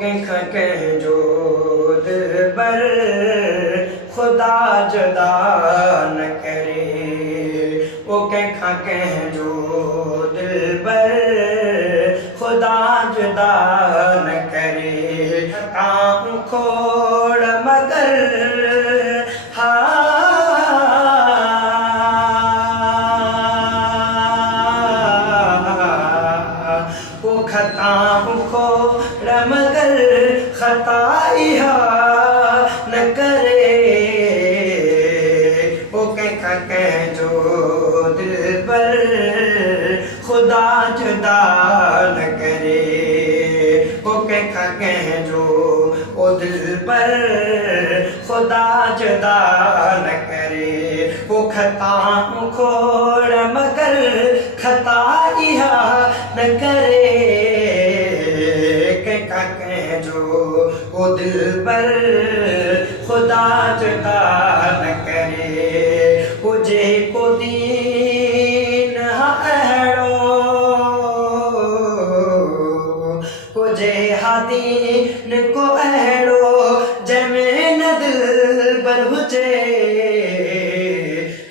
कंखा कह जो दिलबर खुदा जुदा न करे, वो कंखा कह जो दिलबर खुदा जुदा न करे। काम खोड़ मगर वो खताऊं खोड़ मगर खताइया न करे। वो कंखा कह जो दिलबर खुदा जुदा न करे, वो कंखा कह जो ओ दिलबर खुदा जुदा न करे। वो खताऊं खोड़ मगर खताइया न करे, कंखा कह जो ओ दिलबर खुदा जुदा न करे। मुझे को दीन अहड़ो मुझे हादीन को अहड़ो जैमें न दिलबर हुजे।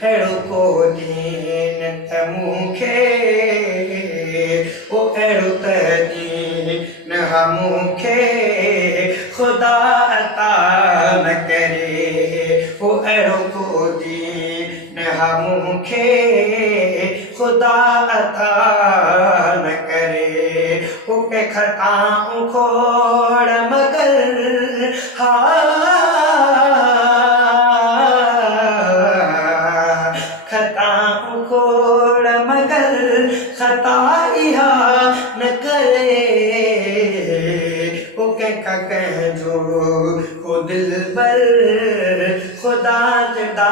अहड़ो को दीन त मूंखे ओ अहड़ो त दीन मूंखे खुदा अता न करे। ओ अहड़ो को दीन मूंखे खुदा अता न करे। ओ के खताऊं खोड़ मगर खताऊं खोड़ मगर खताइया न करे। ओ कंखा कह जो ओ दिलबर खुदा जुदा